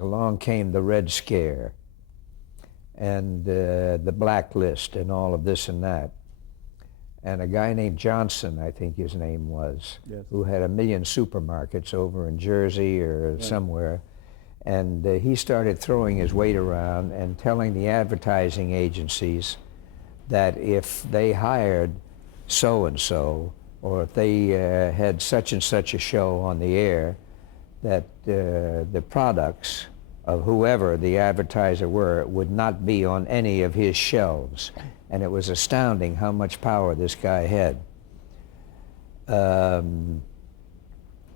Along came the Red Scare and the Blacklist and all of this and that. And a guy named Johnson, I think his name was, Yes. who had 1 million supermarkets over in Jersey or somewhere. And he started throwing his weight around and telling the advertising agencies that if they hired so-and-so, or if they had such and such a show on the air, that the products of whoever the advertiser were would not be on any of his shelves. And it was astounding how much power this guy had.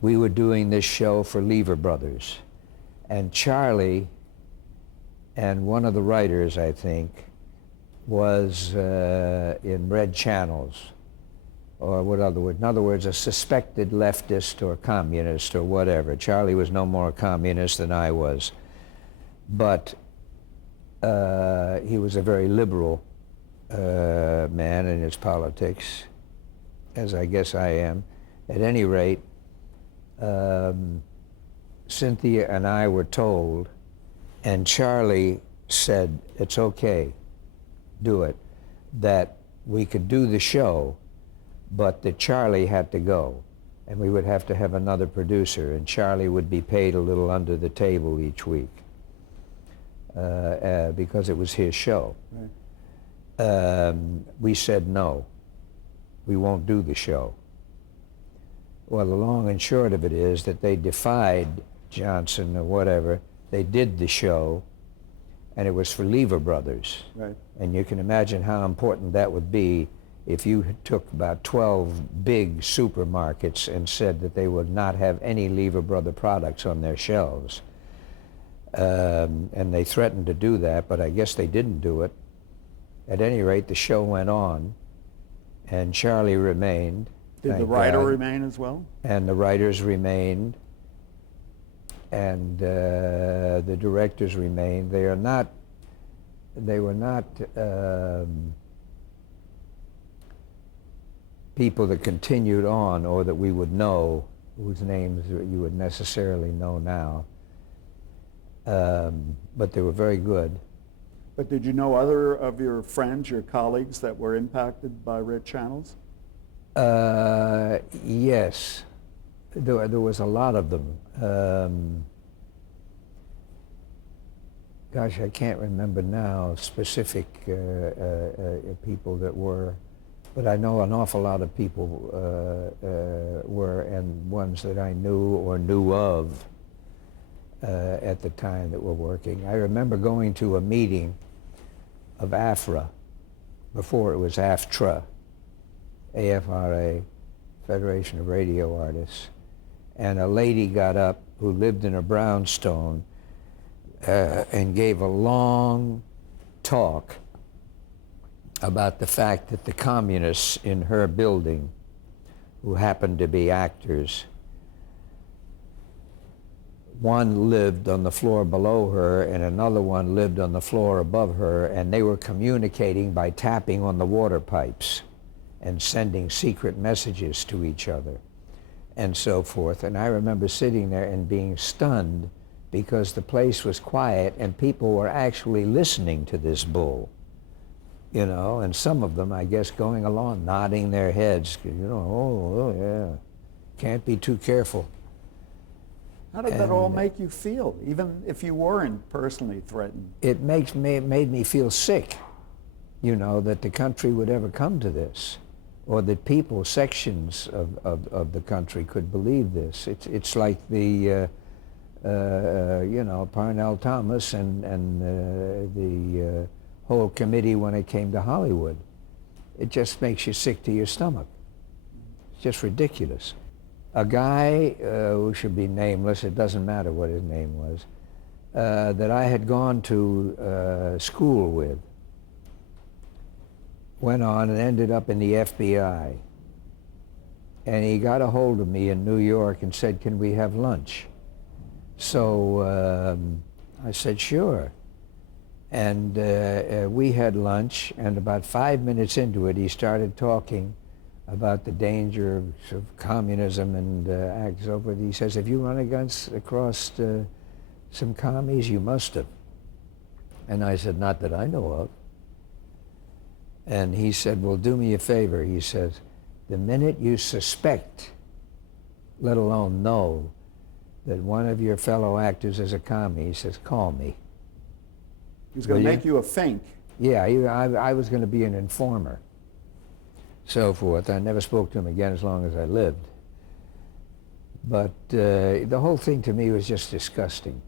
We were doing this show for Lever Brothers, and Charlie and one of the writers, I think, was in red channels, or what other word? In other words, a suspected leftist or communist or whatever. Charlie was no more a communist than I was, but he was a very liberal man in his politics, as I guess I am. At any rate, Cynthia and I were told, and Charlie said, it's okay, do it, that we could do the show, but that Charlie had to go, and we would have to have another producer, and Charlie would be paid a little under the table each week because it was his show. Right. We said no, we won't do the show. Well, the long and short of it is that they defied Johnson or whatever. They did the show, and it was for Lever Brothers. Right. And you can imagine how important that would be if you took about 12 big supermarkets and said that they would not have any Lever Brother products on their shelves. And they threatened to do that, but I guess they didn't do it. At any rate, the show went on, and Charlie remained. Did the writer remain as well? And the writers remained, and the directors remained. They were not people that continued on or that we would know, whose names you would necessarily know now. But they were very good. But did you know other of your friends, your colleagues, that were impacted by red channels? Yes, there was a lot of them. Gosh, I can't remember now specific people that were, but I know an awful lot of people were, and ones that I knew or knew of at the time that were working. I remember going to a meeting of AFRA, before it was AFTRA, AFRA, Federation of Radio Artists, and a lady got up who lived in a brownstone and gave a long talk about the fact that the communists in her building, who happened to be actors, one lived on the floor below her and another one lived on the floor above her, and they were communicating by tapping on the water pipes and sending secret messages to each other and so forth. And I remember sitting there and being stunned because the place was quiet and people were actually listening to this bull, you know, and some of them, I guess, going along, nodding their heads, you know, oh yeah, can't be too careful. How did that all make you feel, even if you weren't personally threatened? It made me feel sick, you know, that the country would ever come to this, or that people, sections of the country could believe this. It's like the, you know, Parnell Thomas and the whole committee when it came to Hollywood. It just makes you sick to your stomach. It's just ridiculous. A guy who should be nameless, it doesn't matter what his name was, that I had gone to school with, went on and ended up in the FBI. And he got a hold of me in New York and said, can we have lunch? So I said, sure. And we had lunch, and about 5 minutes into it, he started talking about the danger of communism and acts over. He says, have you run across Some commies? You must have. And I said, not that I know of. And he said, well, do me a favor. He says, the minute you suspect, let alone know, that one of your fellow actors is a commie, he says, call me. He was going Will to you? make you a fink. Yeah, I was going to be an informer, so forth. I never spoke to him again as long as I lived. But the whole thing to me was just disgusting.